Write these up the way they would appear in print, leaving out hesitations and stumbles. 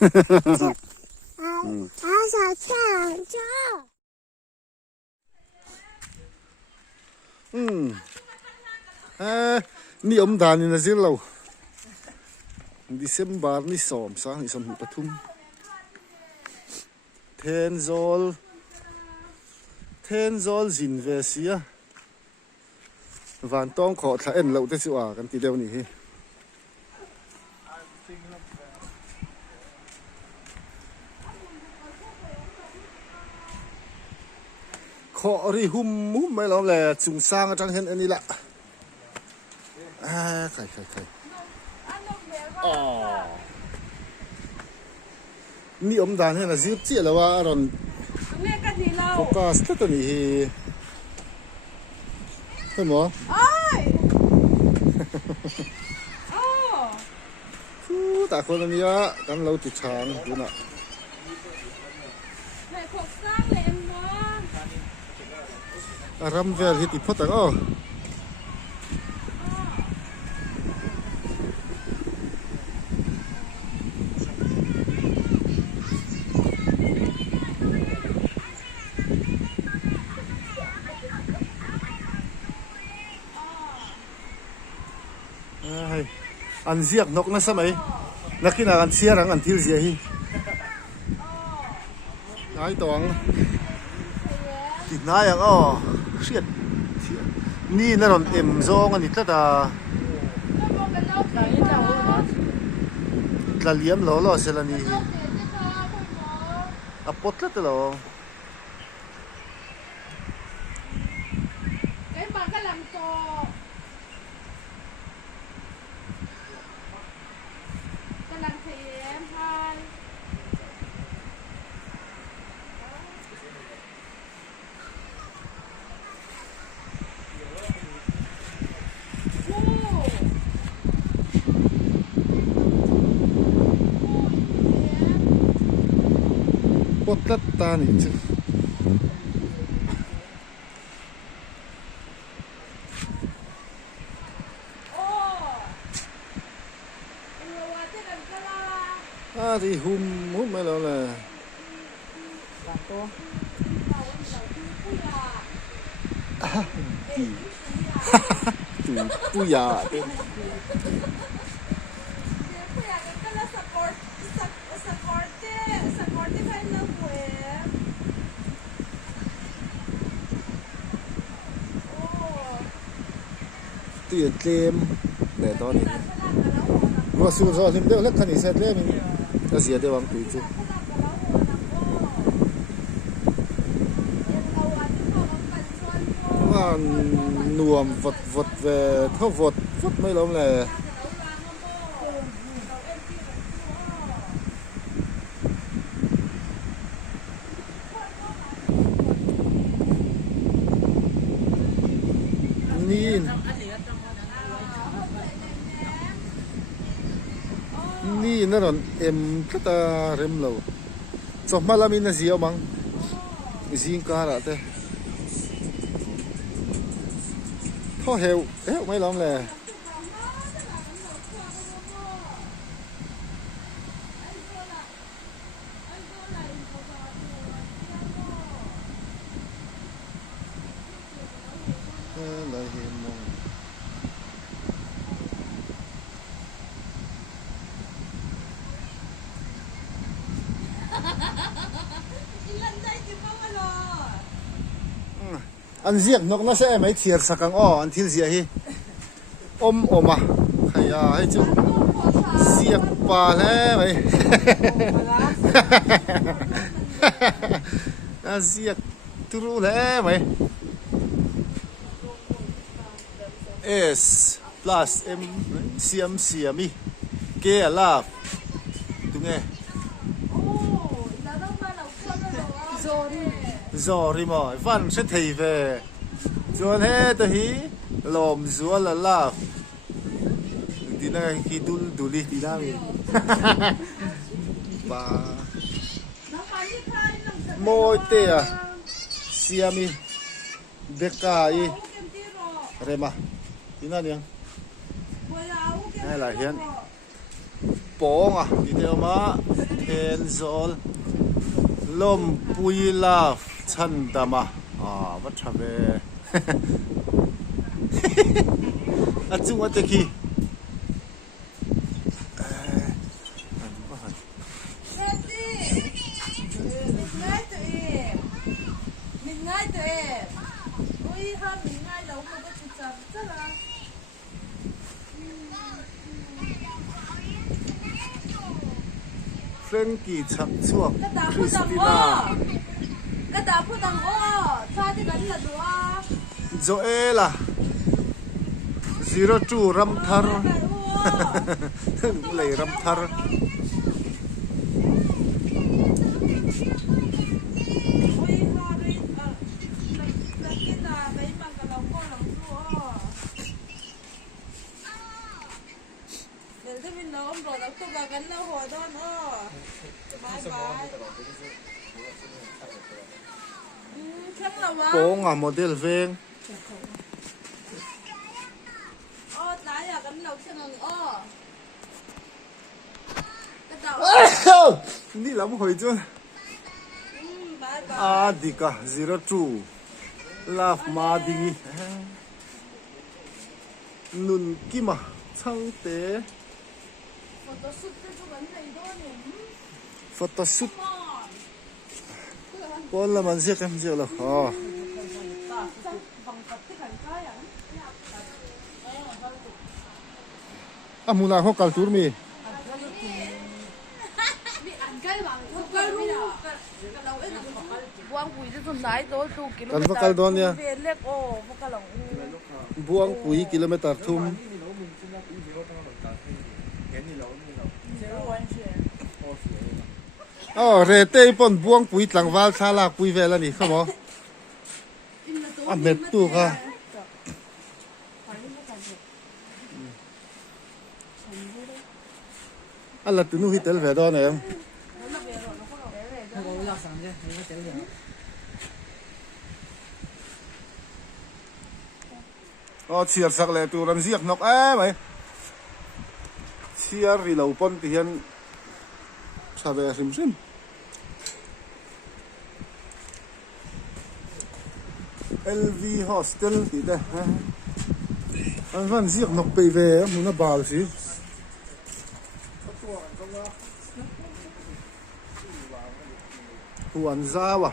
นี่ดานนี่นะสิเราDecemberนี่sangนี่สมปทุมเทนโซลจินเวเซียวันต้องขอถ่ายเอ็นเราได้สิว่ากันทีเดียวนี่ขอริหุ่มไม่ล้อมแหละจุงสร้างจังเห็นอันนี้ละใครอ๋อนี่ดานให้นะซิบเจี๊ยแล้วว่าอรอนโฟกัสตัวนี้ใช่ไหมแต่คนนี้อะกันเราติดช้างดูน่ะรำเวลฮิตอีพอตังอ้ออันเสียกนกนะสมัยนักกินอันเสียรังอันทิลเสียฮีนายตองกินนายอย่างอ้อเสียดนี่นั่นเอ็มโซงอันนี้ตาตาเลี้ยมล้อเสร็จนี่อ่ะปดแล้วตลอดปดแล้วตานี่จ้ะที่หุ่มไม่แล้วเลยปุยาตีเกมแต่ตอนนี้ว่าสู้รอทิมเดียวแล้วคันนี้เสร็จแล้วนี่ก็เสียเดี๋ยววางตุยจุว่าหน่วมวดเวเท่าวดไม่ล้มเลยนี่นั่นเอ็มก็ตาเริ่มแล้วสมัยเรามีนาซีเอาบังซิงการ์ดท่อเฮลไม่ล้อมเลยอันเสียกนกน่าจะไม่เทียร์สักครั้งอ้ออันที่เสียฮีมาใครให้จุเสียกปลาแล้วไหมเสียกทุรุแล้วไหม S plus M CM K là đúng nghe rồi mà văn sẽ thầy về rồi hết tôi hí lồm rúa là la tí này khi đủ đi tí nào và môi tê à siami beka y rema tí nào nhỉ hay là hiện bóng à tí theo má hen zol lom pui laf chan dama wat thabe achung ateki Frankie chak chuak Christina cái đá phụ đồng ô cha thì gần là đùa Joela Zero Two Ram Thar lấy Ram Thar ôi ha đi là cái đá mấy mà cái lòng cô lòng đùa để cho mình nấu rồi nó tôi gần là hồi đó nữa bye bye Có ngả model veng lái à cái đầu chân rồi đi lắm hồi chưa bye bye Dika Zero Two Love Ma Dingi Nun Kima Chang Te Photoshoot Con là mình giết em giết là muna ho kaltur mi buang pui itu nai to 2 km kan vakal don ya lek o vakal long buang pui kilometer thum re te pon buang pui tlang wal thala pui vela ni khamo met tu ka ala tu nu hitel ve don em chiar sak le tu ram ziak nok mai chiar ri lo pon ti hian sabe sim sim LV hostel ti te an van ziak nok pe ve mu na bal si huan zawa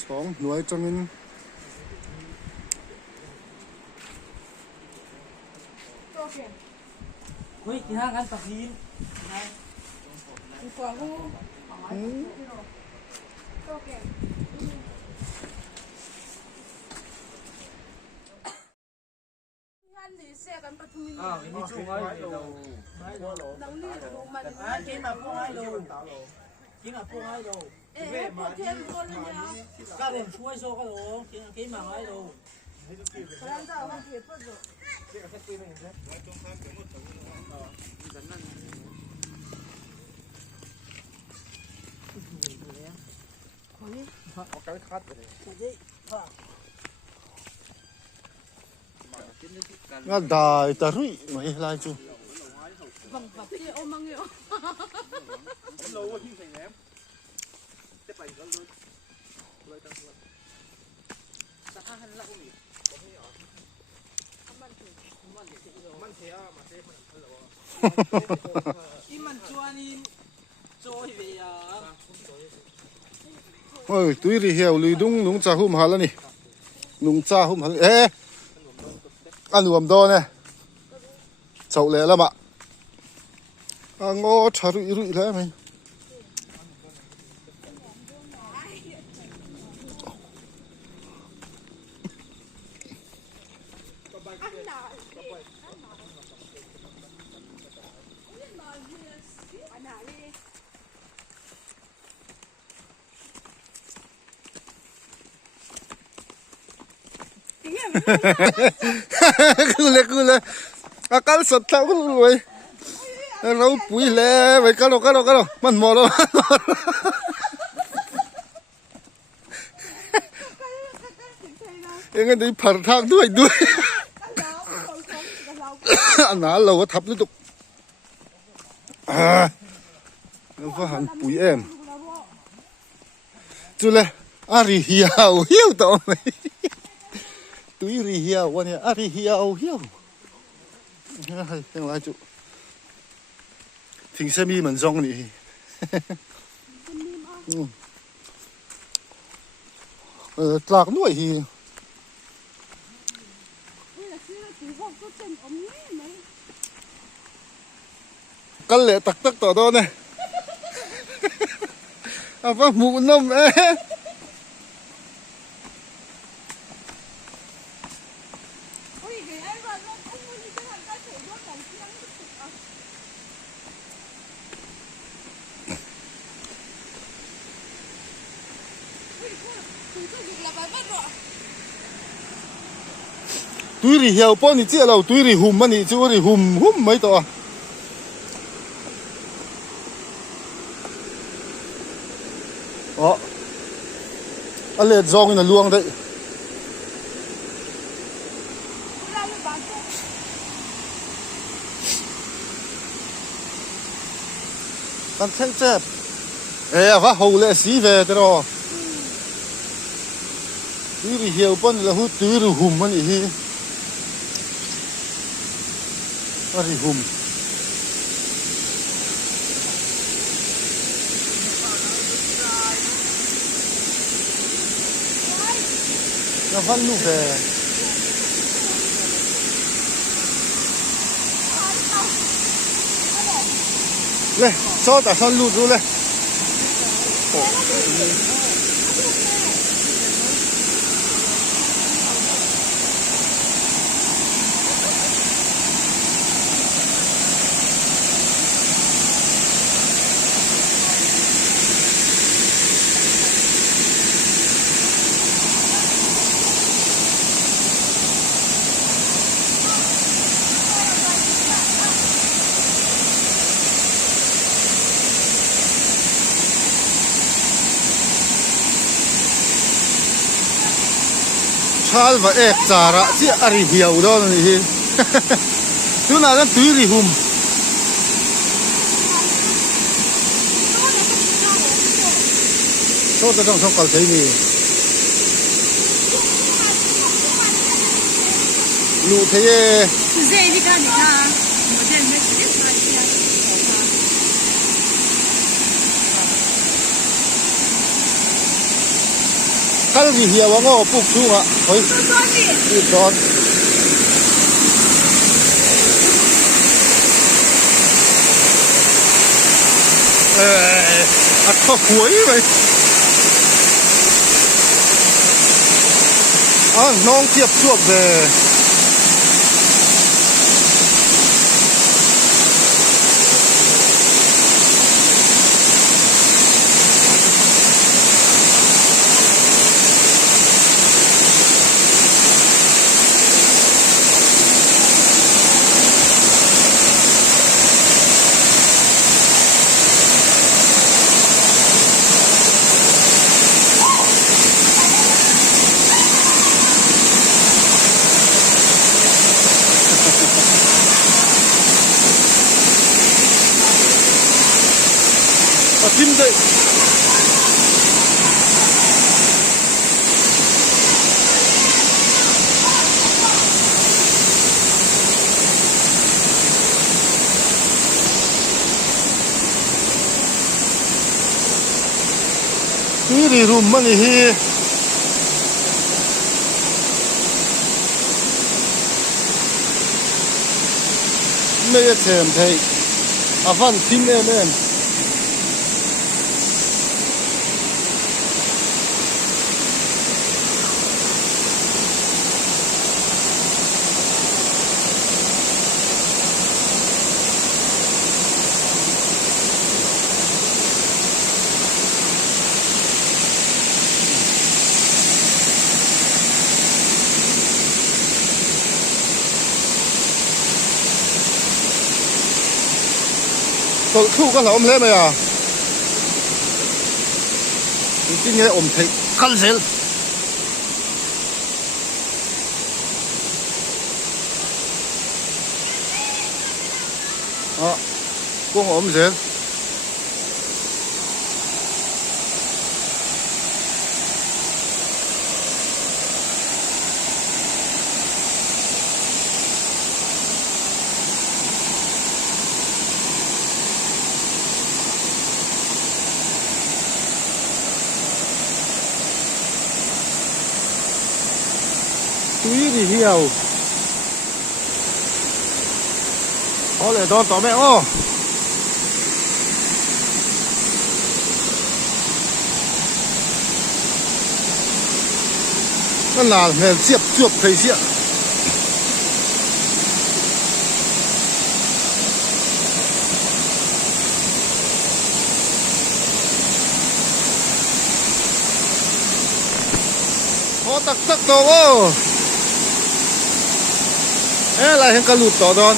chong nuai changin Ui, thì hang ăn tập gì? À, cái chung ấy đầu. Cái mà phu hai đầu. Cái mà phu hai đầu. Về mà các bạn chui số cái đồ, cái mà hai đầu. nga dai ta rui mai lai chu vòng vòng kia ôm mang nhiều Iman chuanin trôi về à. ôi tui ri hiao lui dung nung cha hum hala ni nung cha hum hal anuam do ne chau le lama ngo tharu rui le mai kule akal sat thau rồi เราปุ๋ยแล้วไปกันเรามันหมดแล้วยังไงได้ผ่านทางด้วยอันนั้นเราก็ทับด้วยตุกเราก็หันปุ๋ยเอ็มจุเลยอารีเหี่ยวต่อไหมตุ้ยรีเหี่ยววันนี้อารีเหี่ยวยังไงจุ挺神秘门中的，哪个东西？跟来特多多呢，啊不木弄哎。túi rì hiệu bọn này chia lâu túi rì hùm mà này chú rì hùm mấy tọ đó anh liệt dòng là luông đấy anh thấy chết ê vác hầu lệ xí về thế đó túi rì hiệu bọn này là hút túi rì hùm mà này ari hum nó vẫn lúc về lên cho ta son lụt luôn lên chal và ek chara chi ari hiau đó này hi tu na gan tui ri hum so ta dong kal thei ni lu thei zai đi ka ni ka model me chi sa chi kal ri hiau wa ngo puk chu nga hoi đi đón khó cuối vậy nong tiếp chuột về phim dậy cái gì rùm mà này mấy cái chèm thầy văn phim em thu cái là ôm lên mày à cái nghe ôm thấy khăn xịn cũng ôm xịn túi thì nhiều có để đón tỏ mẹ ô nó là nghề diệp chuột thầy diệp có tắc tắc đâu ô ê lại cái lụt tỏ đòn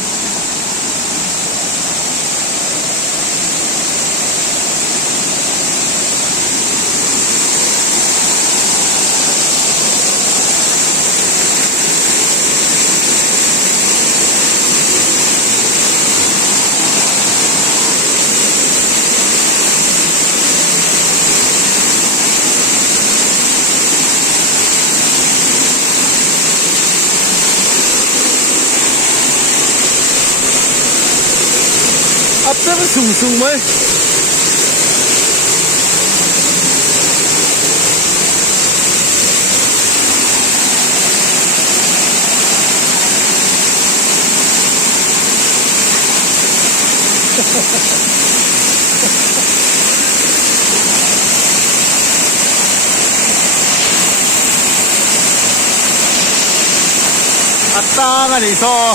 ấp tới sùng sùng mấy ta mà đi so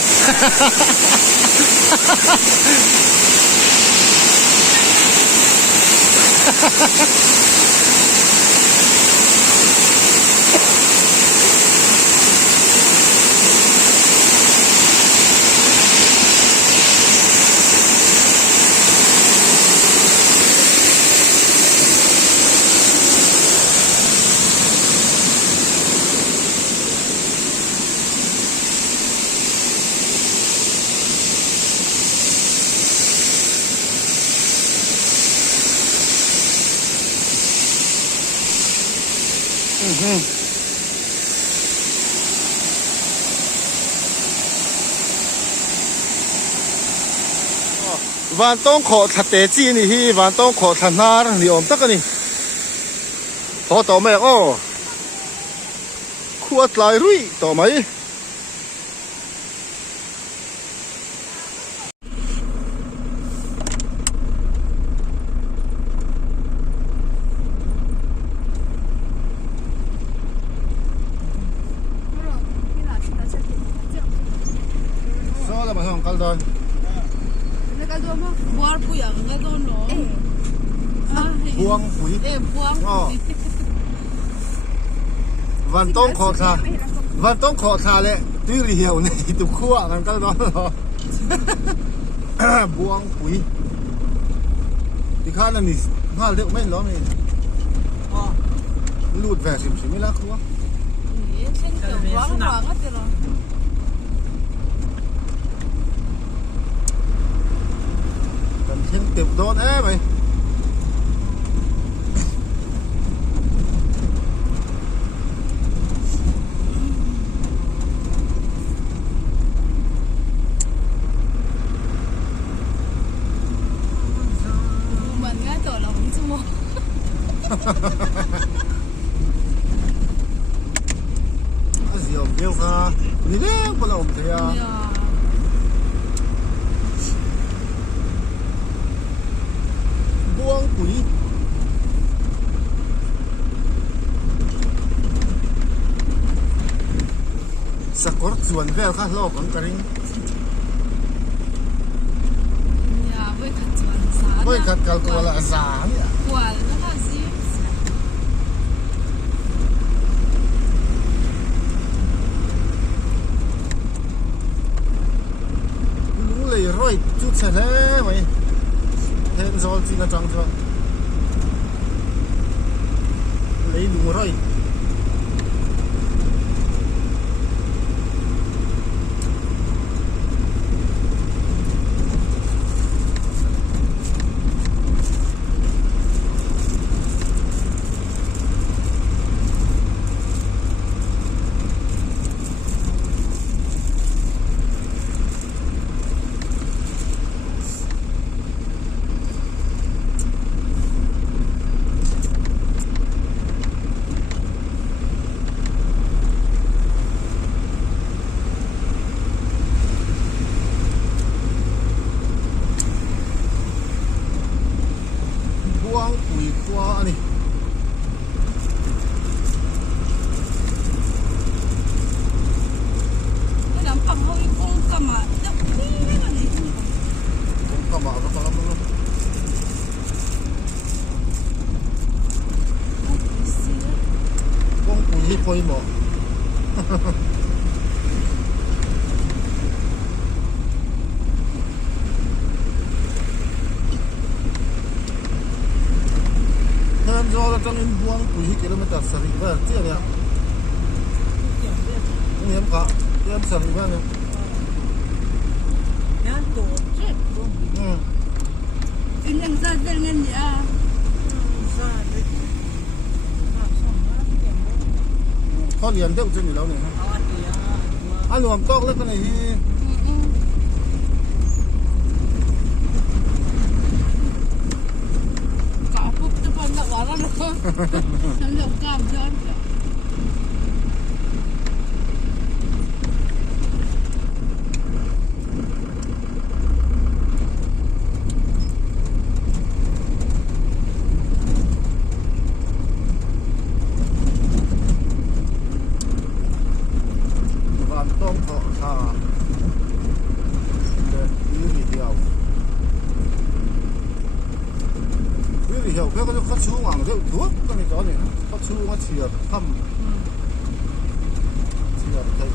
วันต้องขอถัดเตจีนี่ฮีวันต้องขอถัดนาร์นี่อมตักกันนี่พอต่อแม่โอ้ขวดลายรุ่ยต่อไหมซ้อแล้วมาส่งกันตอนbuar puyang nga doon no buông quỷ buangวันต้องขอทาวันต้องขอทาเลยตื้อเหี่ยวในตุกขั้วกันก็ร้อนหรอบวงปุ๋ยที่ข้านั่นนี่ข้าเรียกไม่ร้อนเลยลูดแหวกสิไม่รักขั้วเช่นเดียวร้อนร้อนก็จะร้อนกันเช่นเต็มโดนเอ้ไหมgì ông kêu ha đi đấy có là ông thấy à buông quỷ sắc cốt chuồn về khá lâu còn cái với cắt cal của là giá nhỉ rồi chút xe thế mày hẹn rồi chỉ là trăng cho lấy đúng rồi buang quỷ qua này cái làm bằng hơi con cầm à đập đi cái này không có bảo nó lắm luôn buang quỷ phơi mỏ hẹn rồi trong những buang quỷ km sari và chia nhá em cả em sari và nhá nhá tổ chết cái nhân ra dân nhân gì à ra đấy xong đó tiền đó khó liền đâu trên lâu này anh làm tóc lên cái này cả phút cho con đã vào đó nữa chẳng được cảm giác van tông thọ thà để như gì điều như gì hiểu cái có chú hoàng rượu thuốc cái này có này có chú nó chìa thăm chìa thấy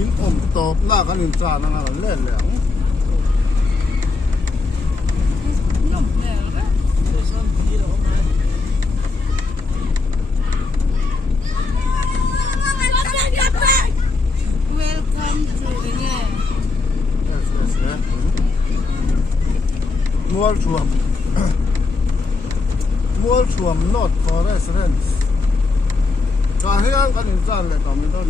in top la kan in cha na la le le nhổm nè đó để xong tí là hôm nay welcome to the nghe yes mual chuam not for residents cha hian kan in cha le kam in don